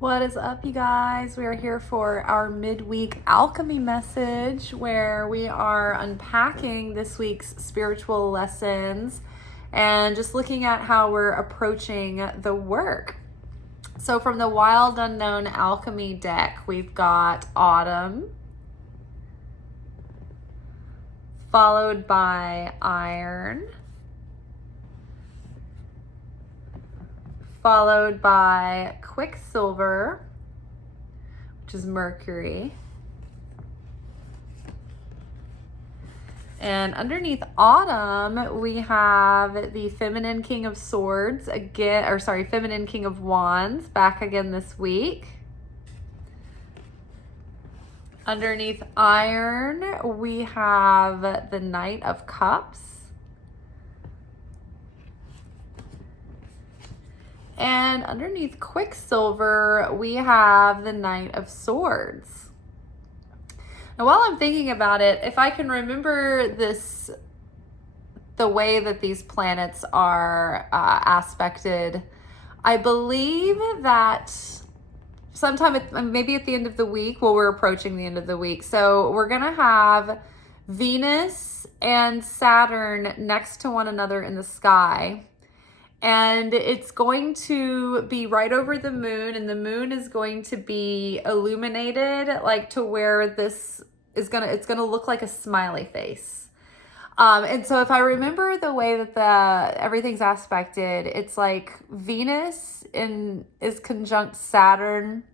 What is up, you guys? We are here for our midweek alchemy message where we are unpacking this week's spiritual lessons and just looking at how we're approaching the work. So from the Wild Unknown Alchemy deck, we've got Autumn, followed by Iron, followed by Quicksilver, which is Mercury. And underneath Autumn, we have the Feminine King of Swords Feminine King of Wands back again this week. Underneath Iron, we have the Knight of Cups. And underneath Quicksilver, we have the Knight of Swords. Now, while I'm thinking about it, if I can remember the way that these planets are aspected, I believe that maybe at the end of the week, we're approaching the end of the week. So we're going to have Venus and Saturn next to one another in the sky. And it's going to be right over the moon, and the moon is going to be illuminated like to where it's gonna look like a smiley face. And so if I remember the way that everything's aspected, it's like Venus is conjunct Saturn,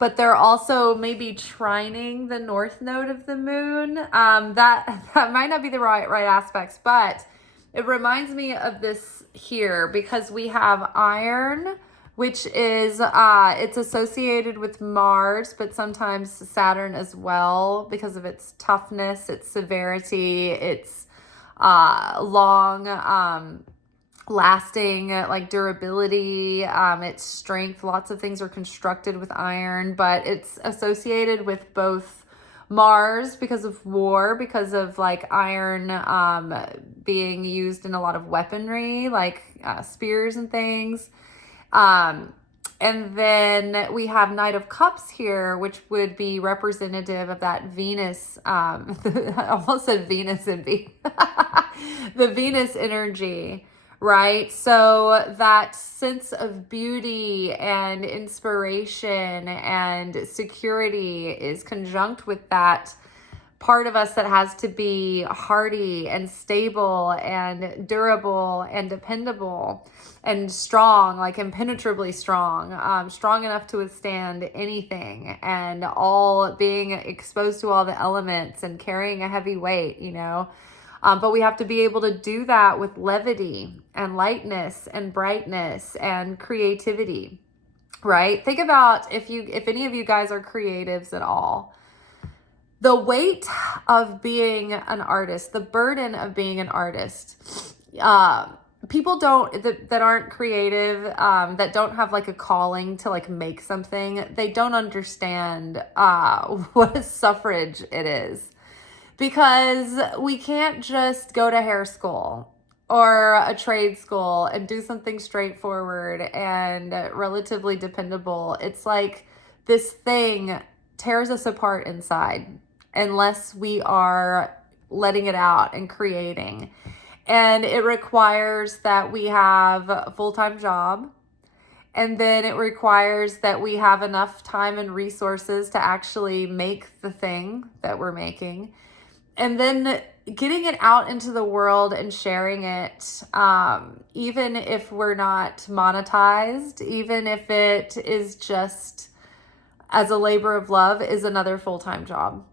but they're also maybe trining the north node of the moon. That might not be the right aspects, but it reminds me of this here because we have Iron, which is, it's associated with Mars, but sometimes Saturn as well because of its toughness, its severity, its long lasting like durability, its strength. Lots of things are constructed with iron, but it's associated with both Mars because of war, because of like iron being used in a lot of weaponry, like spears and things. And then we have Knight of Cups here, which would be representative of that Venus. I almost said Venus and the Venus energy. Right? So that sense of beauty and inspiration and security is conjunct with that part of us that has to be hardy and stable and durable and dependable and strong, like impenetrably strong, strong enough to withstand anything, and all being exposed to all the elements and carrying a heavy weight, but we have to be able to do that with levity and lightness and brightness and creativity, right? Think about if any of you guys are creatives at all, the weight of being an artist, the burden of being an artist. People that aren't creative, that don't have like a calling to like make something, they don't understand what a suffrage it is. Because we can't just go to hair school or a trade school and do something straightforward and relatively dependable. It's like this thing tears us apart inside unless we are letting it out and creating. And it requires that we have a full-time job. And then it requires that we have enough time and resources to actually make the thing that we're making. And then getting it out into the world and sharing it, even if we're not monetized, even if it is just as a labor of love, is another full-time job.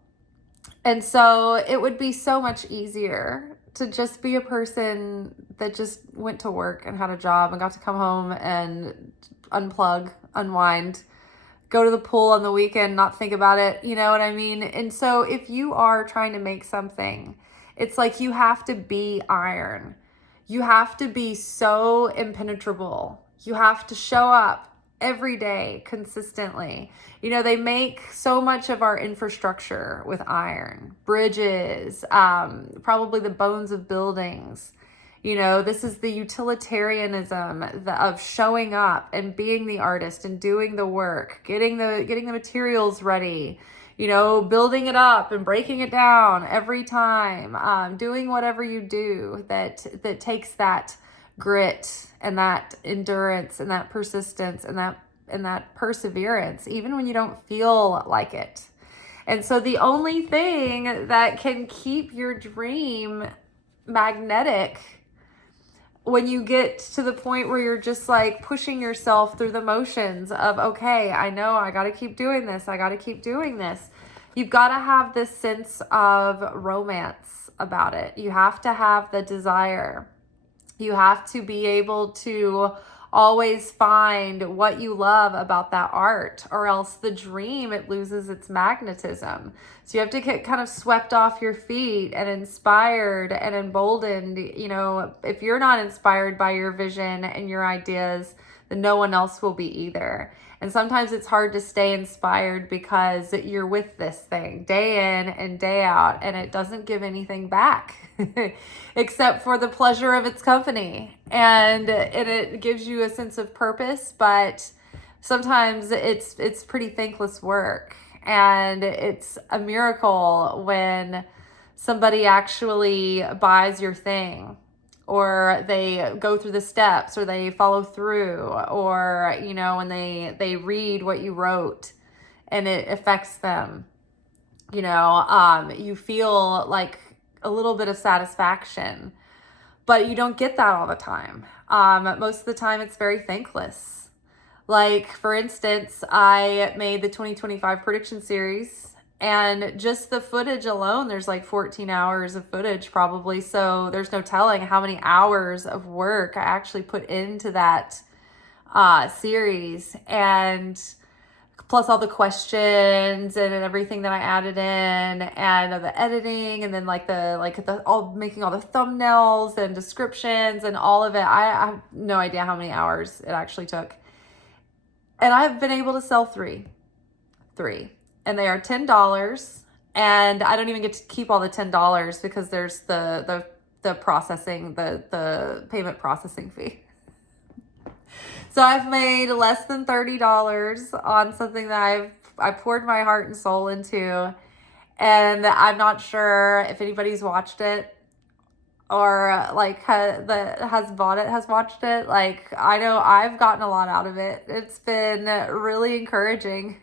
And so it would be so much easier to just be a person that just went to work and had a job and got to come home and unplug, unwind, go to the pool on the weekend, not think about it, you know what I mean? And so if you are trying to make something, it's like you have to be iron. You have to be so impenetrable. You have to show up every day consistently. They make so much of our infrastructure with iron, bridges, probably the bones of buildings. This is the utilitarianism of showing up and being the artist and doing the work, getting the materials ready, building it up and breaking it down every time, doing whatever you do that takes that grit and that endurance and that persistence and that perseverance, even when you don't feel like it. And so the only thing that can keep your dream magnetic when you get to the point where you're just like pushing yourself through the motions of, okay, I know I got to keep doing this. I got to keep doing this. You've got to have this sense of romance about it. You have to have the desire. You have to be able to always find what you love about that art, or else the dream, it loses its magnetism. So you have to get kind of swept off your feet and inspired and emboldened. If you're not inspired by your vision and your ideas, then no one else will be either. And sometimes it's hard to stay inspired because you're with this thing day in and day out, and it doesn't give anything back except for the pleasure of its company. And it gives you a sense of purpose, but sometimes it's pretty thankless work. And it's a miracle when somebody actually buys your thing, or they go through the steps, or they follow through, or, when they read what you wrote and it affects them. You feel like a little bit of satisfaction, but you don't get that all the time. Most of the time it's very thankless. Like, for instance, I made the 2025 prediction series, and just the footage alone, there's like 14 hours of footage probably. So there's no telling how many hours of work I actually put into that series, and plus all the questions and everything that I added in, and the editing, and then all making all the thumbnails and descriptions and all of it. I have no idea how many hours it actually took. And I've been able to sell three, and they are $10. And I don't even get to keep all the $10 because there's the processing, the payment processing fee. So I've made less than $30 on something that I poured my heart and soul into. And I'm not sure if anybody's watched it, or that has bought it, has watched it. Like, I know I've gotten a lot out of it. It's been really encouraging,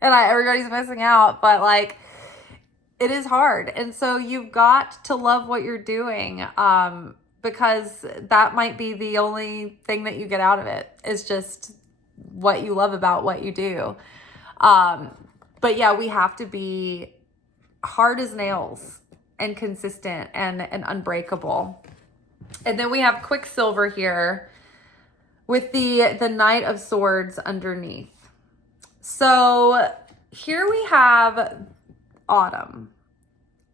and everybody's missing out, but like, it is hard. And so you've got to love what you're doing, because that might be the only thing that you get out of it, is just what you love about what you do. But yeah, we have to be hard as nails and consistent and unbreakable. And then we have Quicksilver here with the Knight of Swords underneath. So here we have autumn.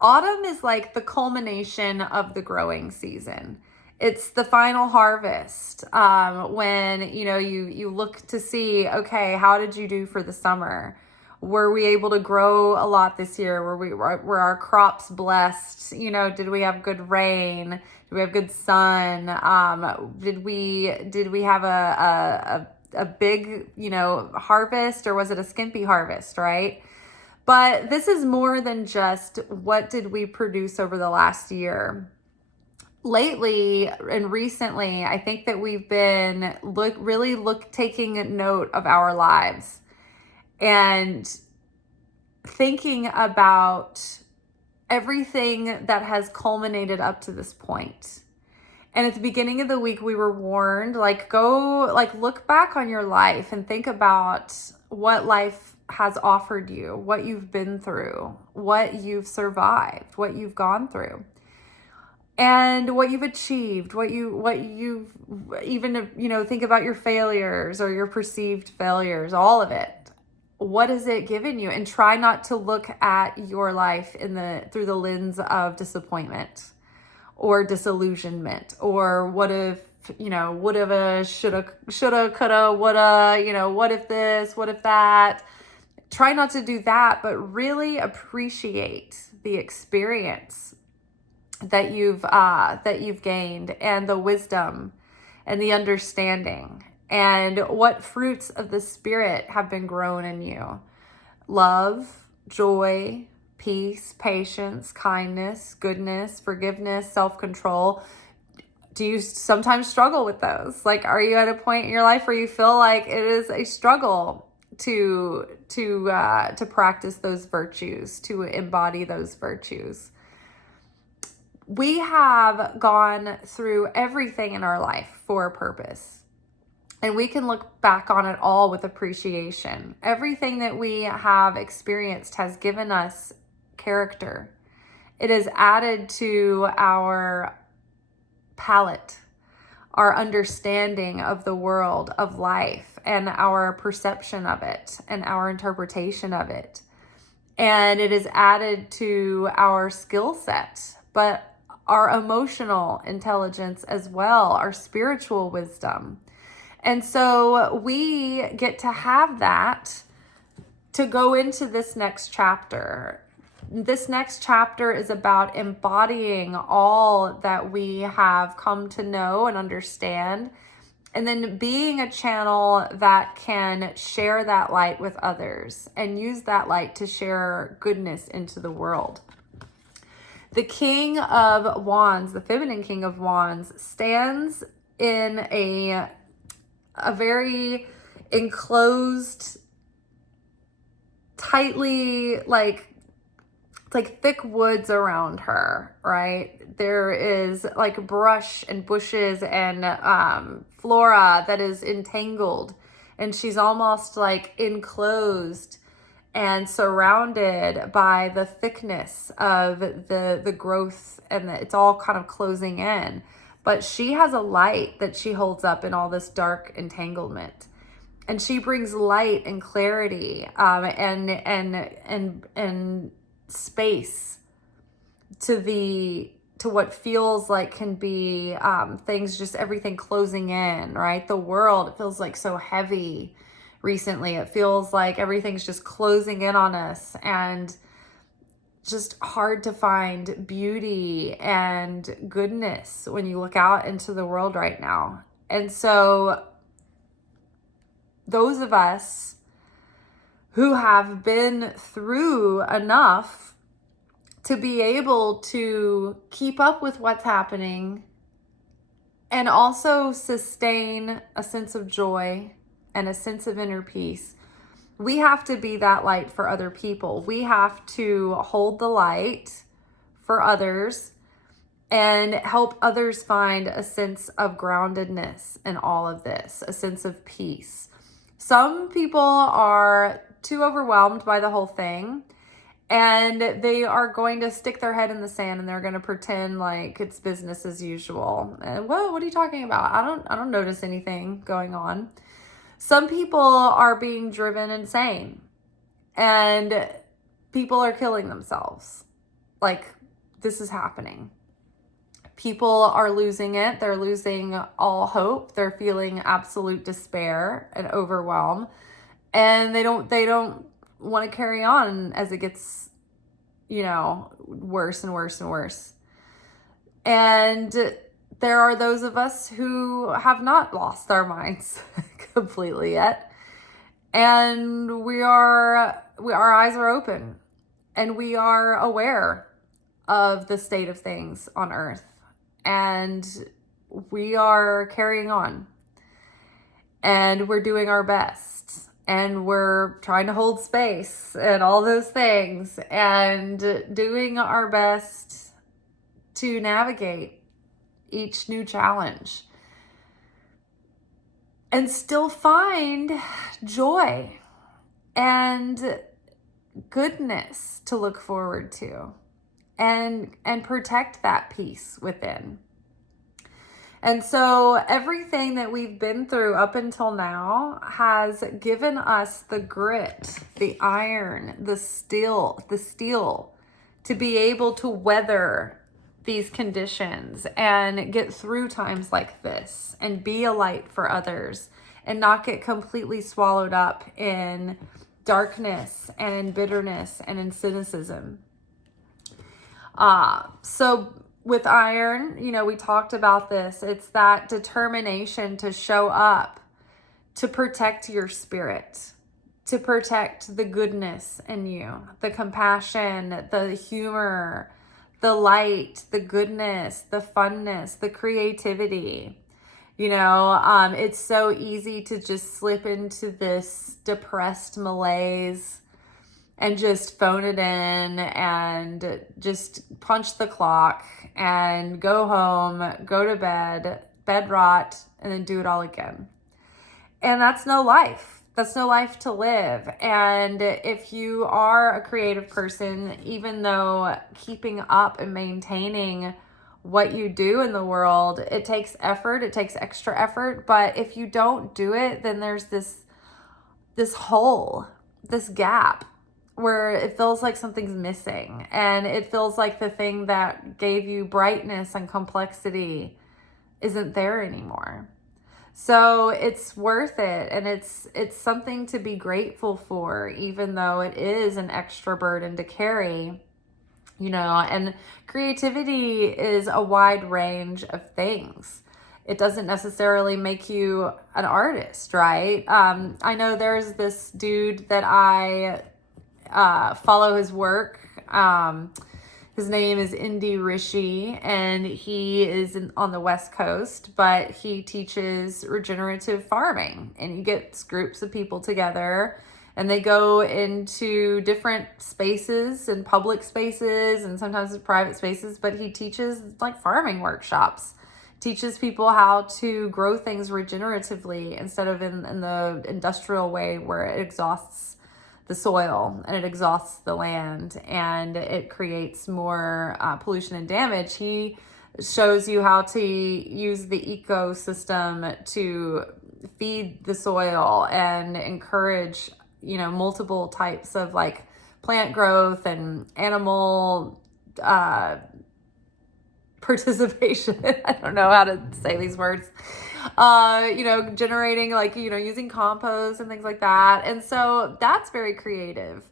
Autumn is like the culmination of the growing season. It's the final harvest, when you look to see, okay, how did you do for the summer? Were we able to grow a lot this year? Were our crops blessed? Did we have good rain? Did we have good sun? Did we have a big harvest, or was it a skimpy harvest, right? But this is more than just what did we produce over the last year. Lately and recently, I think that we've been taking note of our lives and thinking about everything that has culminated up to this point. And at the beginning of the week, we were warned, look back on your life and think about what life has offered you, what you've been through, what you've survived, what you've gone through, and what you've achieved, what you've even, think about your failures or your perceived failures, all of it. What has it given you? And try not to look at your life through the lens of disappointment or disillusionment, or what if, woulda, shoulda, coulda, woulda, what if this, what if that. Try not to do that, but really appreciate the experience that you've gained, and the wisdom and the understanding, and what fruits of the Spirit have been grown in you. Love, joy, peace, patience, kindness, goodness, forgiveness, self-control. Do you sometimes struggle with those? Like, are you at a point in your life where you feel like it is a struggle to practice those virtues, to embody those virtues? We have gone through everything in our life for a purpose, and we can look back on it all with appreciation. Everything that we have experienced has given us character. It has added to our palette, our understanding of the world, of life, and our perception of it, and our interpretation of it. And it is added to our skill set, but our emotional intelligence as well, our spiritual wisdom. And so we get to have that to go into this next chapter. This next chapter is about embodying all that we have come to know and understand, and then being a channel that can share that light with others and use that light to share goodness into the world. The King of Wands, the feminine King of Wands, stands in a very enclosed, tightly, like thick woods around her, right? There is like brush and bushes and flora that is entangled, and she's almost like enclosed and surrounded by the thickness of the growth, and it's all kind of closing in. But she has a light that she holds up in all this dark entanglement, and she brings light and clarity and space to what feels like can be things, just everything closing in, right? The world, it feels like so heavy recently. It feels like everything's just closing in on us, and just hard to find beauty and goodness when you look out into the world right now. And so those of us who have been through enough to be able to keep up with what's happening and also sustain a sense of joy and a sense of inner peace, we have to be that light for other people. We have to hold the light for others and help others find a sense of groundedness in all of this, a sense of peace. Some people are too overwhelmed by the whole thing, and they are going to stick their head in the sand, and they're going to pretend like it's business as usual. And, whoa, what are you talking about? I don't notice anything going on. Some people are being driven insane, and people are killing themselves. Like, this is happening. People are losing it. They're losing all hope. They're feeling absolute despair and overwhelm, and they don't want to carry on as it gets, worse and worse and worse. And there are those of us who have not lost our minds completely yet, and our eyes are open, and we are aware of the state of things on earth, and we are carrying on, and we're doing our best, and we're trying to hold space and all those things, and doing our best to navigate each new challenge and still find joy and goodness to look forward to, and protect that peace within. And so everything that we've been through up until now has given us the grit, the iron, the steel to be able to weather these conditions and get through times like this and be a light for others and not get completely swallowed up in darkness and in bitterness and in cynicism. So with iron, we talked about this. It's that determination to show up, to protect your spirit, to protect the goodness in you, the compassion, the humor, the light, the goodness, the funness, the creativity. It's so easy to just slip into this depressed malaise and just phone it in and just punch the clock and go home, go to bed rot, and then do it all again. And that's no life. That's no life to live. And if you are a creative person, even though keeping up and maintaining what you do in the world, it takes effort, it takes extra effort. But if you don't do it, then there's this hole, this gap where it feels like something's missing. And it feels like the thing that gave you brightness and complexity isn't there anymore. So it's worth it, and it's something to be grateful for, even though it is an extra burden to carry, and creativity is a wide range of things. It doesn't necessarily make you an artist, right? I know there's this dude that I follow his work. His name is Indy Rishi, and he is on the West Coast, but he teaches regenerative farming, and he gets groups of people together, and they go into different spaces and public spaces and sometimes private spaces, but he teaches like farming workshops, teaches people how to grow things regeneratively instead of in the industrial way where it exhausts the soil and it exhausts the land and it creates more pollution and damage. He shows you how to use the ecosystem to feed the soil and encourage, multiple types of like plant growth and animal participation. I don't know how to say these words. Generating using compost and things like that. And so that's very creative.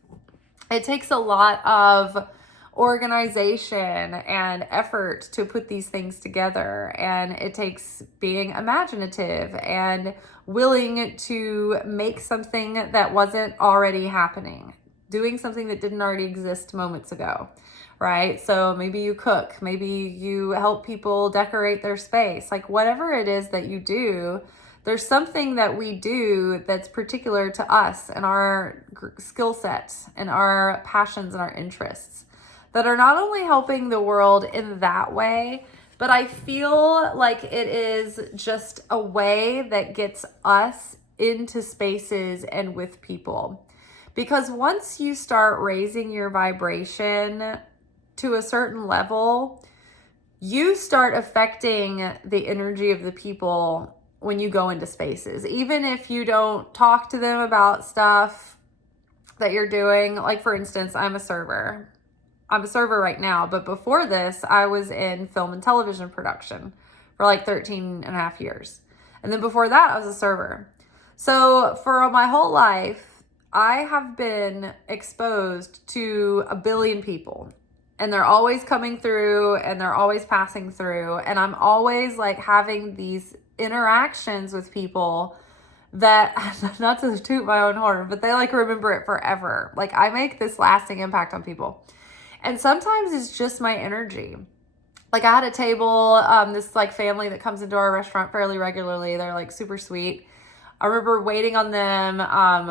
It takes a lot of organization and effort to put these things together. And it takes being imaginative and willing to make something that wasn't already happening, doing something that didn't already exist moments ago. Right? So maybe you cook, maybe you help people decorate their space, like whatever it is that you do, there's something that we do that's particular to us and our skill sets and our passions and our interests that are not only helping the world in that way, but I feel like it is just a way that gets us into spaces and with people. Because once you start raising your vibration to a certain level, you start affecting the energy of the people when you go into spaces. Even if you don't talk to them about stuff that you're doing. Like, for instance, I'm a server. I'm a server right now, but before this, I was in film and television production for like 13 and a half years. And then before that, I was a server. So for my whole life, I have been exposed to a billion people. And they're always coming through and they're always passing through. And I'm always like having these interactions with people that, not to toot my own horn, but they like remember it forever. Like I make this lasting impact on people. And sometimes it's just my energy. Like I had a table, this like family that comes into our restaurant fairly regularly. They're like super sweet. I remember waiting on them.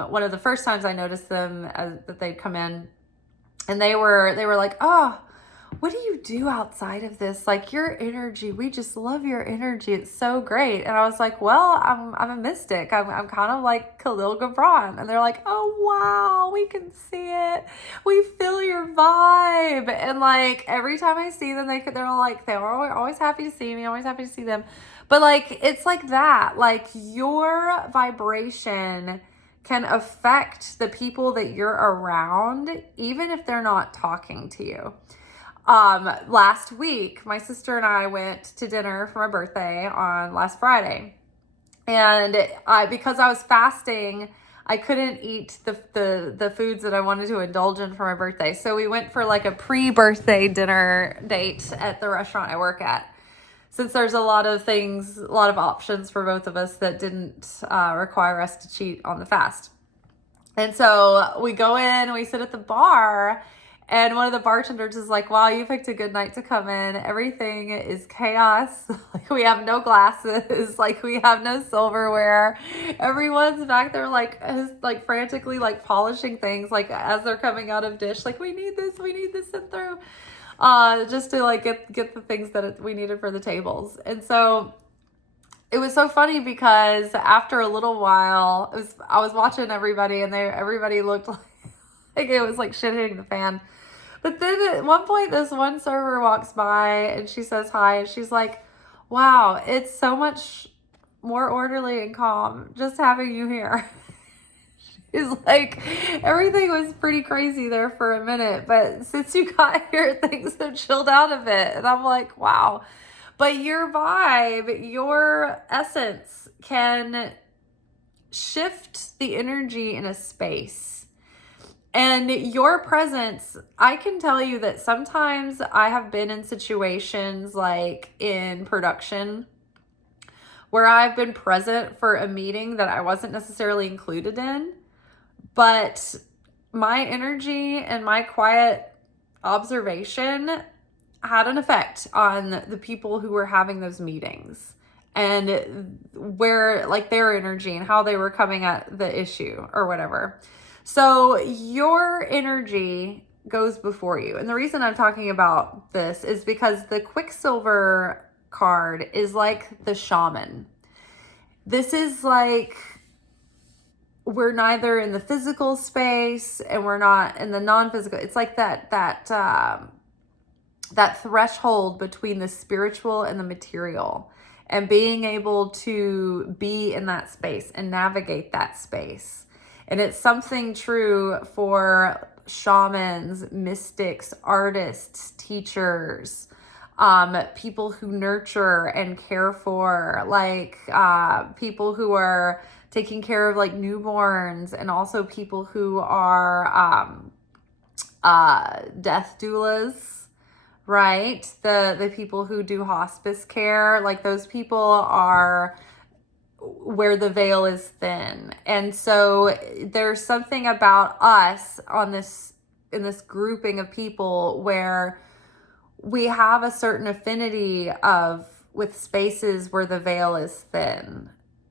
One of the first times I noticed them that they'd come in. And they were like, oh, what do you do outside of this? Like your energy, we just love your energy. It's so great. And I was like, well, I'm a mystic. I'm kind of like Khalil Gibran. And they're like, oh, wow, we can see it. We feel your vibe. And like every time I see them, they're always happy to see me. Always happy to see them. But like, it's like that. Like your vibration can affect the people that you're around, even if they're not talking to you. Last week, my sister and I went to dinner for my birthday on last Friday. And because I was fasting, I couldn't eat the foods that I wanted to indulge in for my birthday. So we went for like a pre-birthday dinner date at the restaurant I work at. Since there's a lot of things, a lot of options for both of us that didn't require us to cheat on the fast. And so we go in, we sit at the bar, and one of the bartenders is like, wow, you picked a good night to come in. Everything is chaos. Like, we have no glasses. Like, we have no silverware. Everyone's back there like frantically like polishing things like as they're coming out of dish. Like, we need this sent through. Just to like get the things that we needed for the tables. And so it was so funny because after a little while, I was watching everybody, and everybody looked like it was like shit hitting the fan. But then at one point, this one server walks by and she says hi, and she's like, wow, it's so much more orderly and calm just having you here. She's like, everything was pretty crazy there for a minute, but since you got here, things have chilled out a bit. And I'm like, wow. But your vibe, your essence can shift the energy in a space. And your presence, I can tell you that sometimes I have been in situations like in production where I've been present for a meeting that I wasn't necessarily included in, but my energy and my quiet observation had an effect on the people who were having those meetings, and where like their energy and how they were coming at the issue or whatever. So your energy goes before you. And the reason I'm talking about this is because the Quicksilver card is like the shaman. This is like, we're neither in the physical space and we're not in the non-physical. It's like that threshold between the spiritual and the material, and being able to be in that space and navigate that space. And it's something true for shamans, mystics, artists, teachers, people who nurture and care for, like people who are taking care of like newborns, and also people who are death doulas, right? The people who do hospice care, like those people are where the veil is thin. And so there's something about us in this grouping of people where we have a certain affinity with spaces where the veil is thin,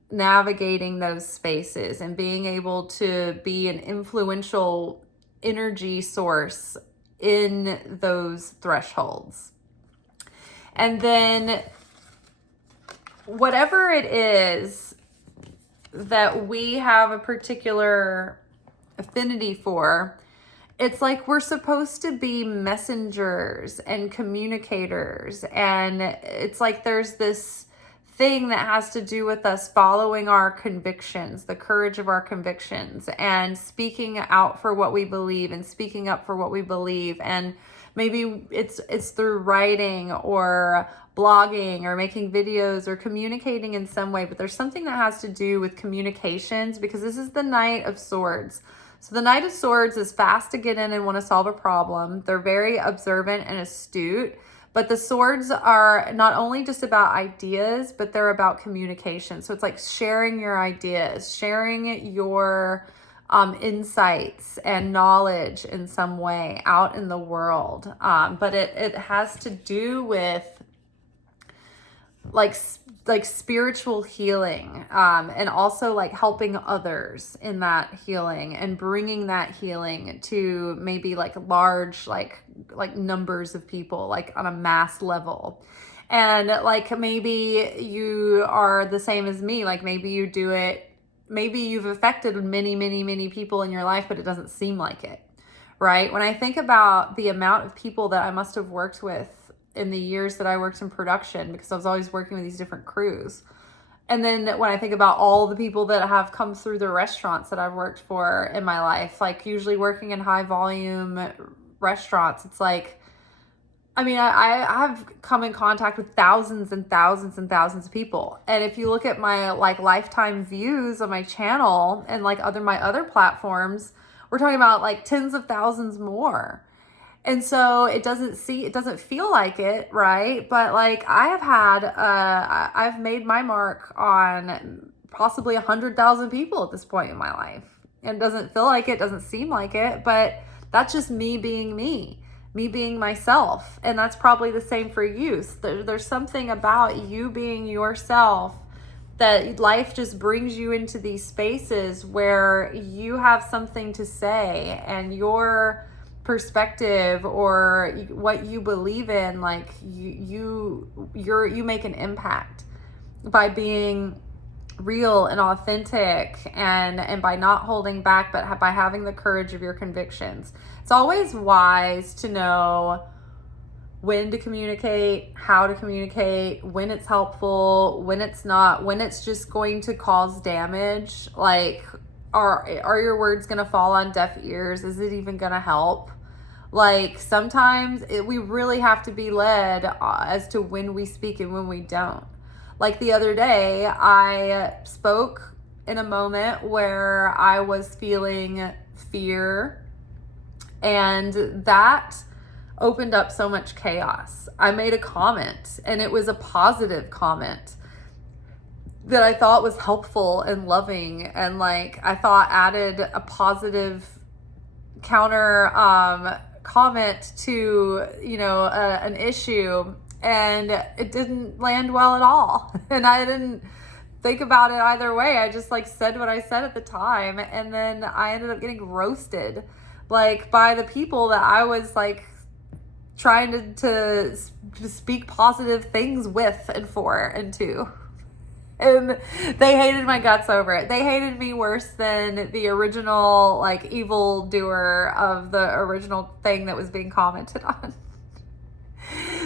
navigating those spaces and being able to be an influential energy source in those thresholds. And then whatever it is that we have a particular affinity for, it's like we're supposed to be messengers and communicators. And it's like there's this thing that has to do with us following our convictions, the courage of our convictions, and speaking out for what we believe and speaking up for what we believe. And maybe it's through writing or blogging or making videos or communicating in some way, but there's something that has to do with communications, because this is the Knight of Swords. So the Knight of Swords is fast to get in and want to solve a problem. They're very observant and astute, but the swords are not only just about ideas, but they're about communication. So it's like sharing your ideas, sharing your insights and knowledge in some way out in the world. But it has to do with like spiritual healing, and also like helping others in that healing and bringing that healing to maybe like large, like numbers of people, like on a mass level. And like, maybe you are the same as me. Like maybe you do it, maybe you've affected many, many, many people in your life, but it doesn't seem like it, right? When I think about the amount of people that I must have worked with in the years that I worked in production, because I was always working with these different crews. And then when I think about all the people that have come through the restaurants that I've worked for in my life, like usually working in high volume restaurants, it's like I mean, I've come in contact with thousands and thousands and thousands of people. And if you look at my like lifetime views on my channel and like my other platforms, we're talking about like tens of thousands more. And so it doesn't feel like it, right? But like I've made my mark on possibly 100,000 people at this point in my life. And it doesn't feel like it, doesn't seem like it, but that's just me being me being myself. And that's probably the same for you. There's something about you being yourself that life just brings you into these spaces where you have something to say, and your perspective or what you believe in, like you make an impact by being real and authentic, and by not holding back, but by having the courage of your convictions. It's always wise to know when to communicate, how to communicate, when it's helpful, when it's not, when it's just going to cause damage. Like, are your words going to fall on deaf ears? Is it even going to help? Like, sometimes we really have to be led as to when we speak and when we don't. Like the other day, I spoke in a moment where I was feeling fear, and that opened up so much chaos. I made a comment, and it was a positive comment that I thought was helpful and loving, and like I thought added a positive counter comment to, you know, an issue. And it didn't land well at all. And I didn't think about it either way. I just like said what I said at the time. And then I ended up getting roasted, like by the people that I was like trying to speak positive things with and for and to. And they hated my guts over it. They hated me worse than the original like evil doer of the original thing that was being commented on.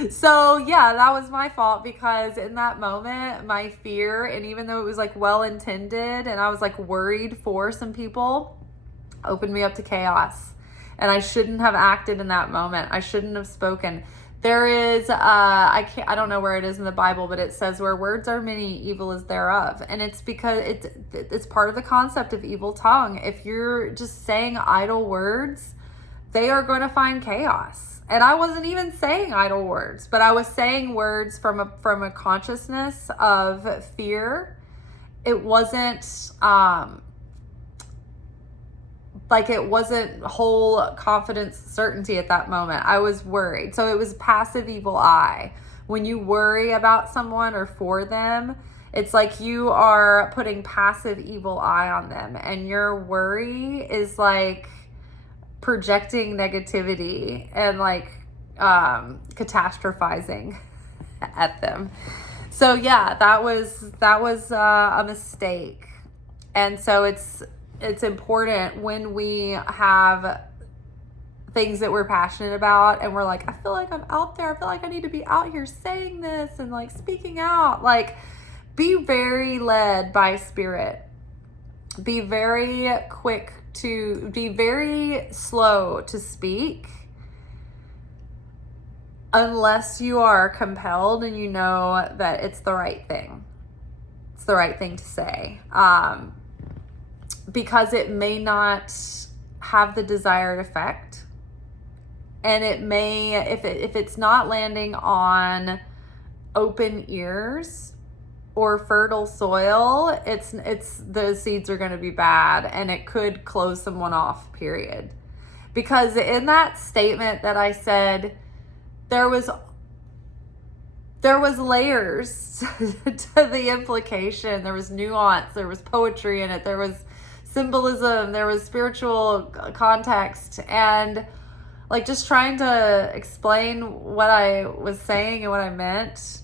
So yeah, that was my fault, because in that moment, my fear, and even though it was like well-intended and I was like worried for some people, opened me up to chaos. And I shouldn't have acted in that moment. I shouldn't have spoken. There is, I don't know where it is in the Bible, but it says where words are many, evil is thereof. And it's because it's part of the concept of evil tongue. If you're just saying idle words, they are going to find chaos. And I wasn't even saying idle words, but I was saying words from a consciousness of fear. It wasn't like it wasn't whole confidence, certainty at that moment. I was worried. So it was passive evil eye. When you worry about someone or for them, it's like you are putting passive evil eye on them, and your worry is like projecting negativity and like catastrophizing at them. So yeah, that was a mistake. And so it's important when we have things that we're passionate about and we're like, I feel like I'm out there, I feel like I need to be out here saying this and like speaking out, like be very led by spirit. Be very very slow to speak unless you are compelled and you know that it's the right thing. It's the right thing to say. Because it may not have the desired effect. And it may, if it's not landing on open ears or fertile soil, it's the seeds are going to be bad, and it could close someone off, period. Because in that statement that I said, there was layers to the implication. There was nuance, there was poetry in it, there was symbolism, there was spiritual context, and like just trying to explain what I was saying and what I meant.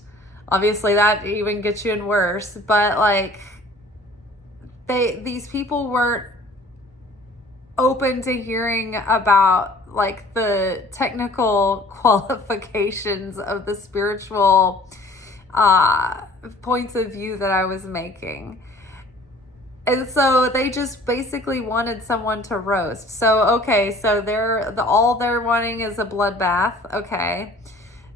Obviously that even gets you in worse, but like these people weren't open to hearing about like the technical qualifications of the spiritual points of view that I was making. And so they just basically wanted someone to roast. So, okay, so all they're wanting is a bloodbath. Okay.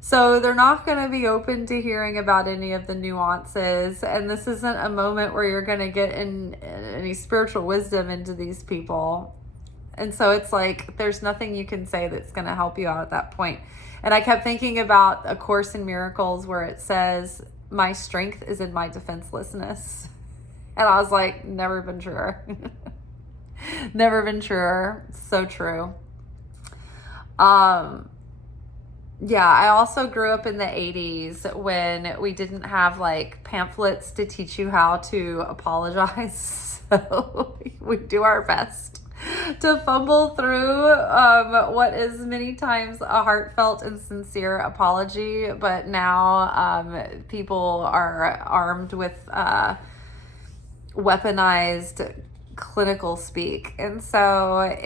So they're not going to be open to hearing about any of the nuances. And this isn't a moment where you're going to get any spiritual wisdom into these people. And so it's like, there's nothing you can say that's going to help you out at that point. And I kept thinking about A Course in Miracles where it says, my strength is in my defenselessness. And I was like, never been truer. Never been truer. So true. Yeah, I also grew up in the 80s when we didn't have like pamphlets to teach you how to apologize. So we do our best to fumble through what is many times a heartfelt and sincere apology. But now people are armed with weaponized clinical speak. And so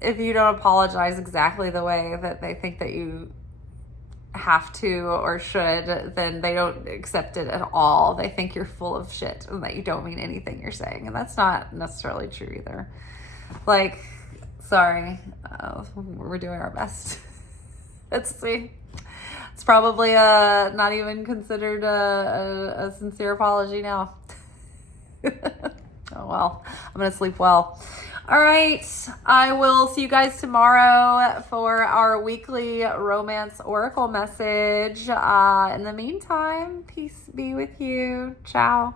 if you don't apologize exactly the way that they think that you have to or should, then they don't accept it at all. They think you're full of shit and that you don't mean anything you're saying. And that's not necessarily true either. Like, sorry, we're doing our best. Let's see. It's probably not even considered a sincere apology now. Oh, well, I'm going to sleep well. All right. I will see you guys tomorrow for our weekly romance oracle message. In the meantime, peace be with you. Ciao.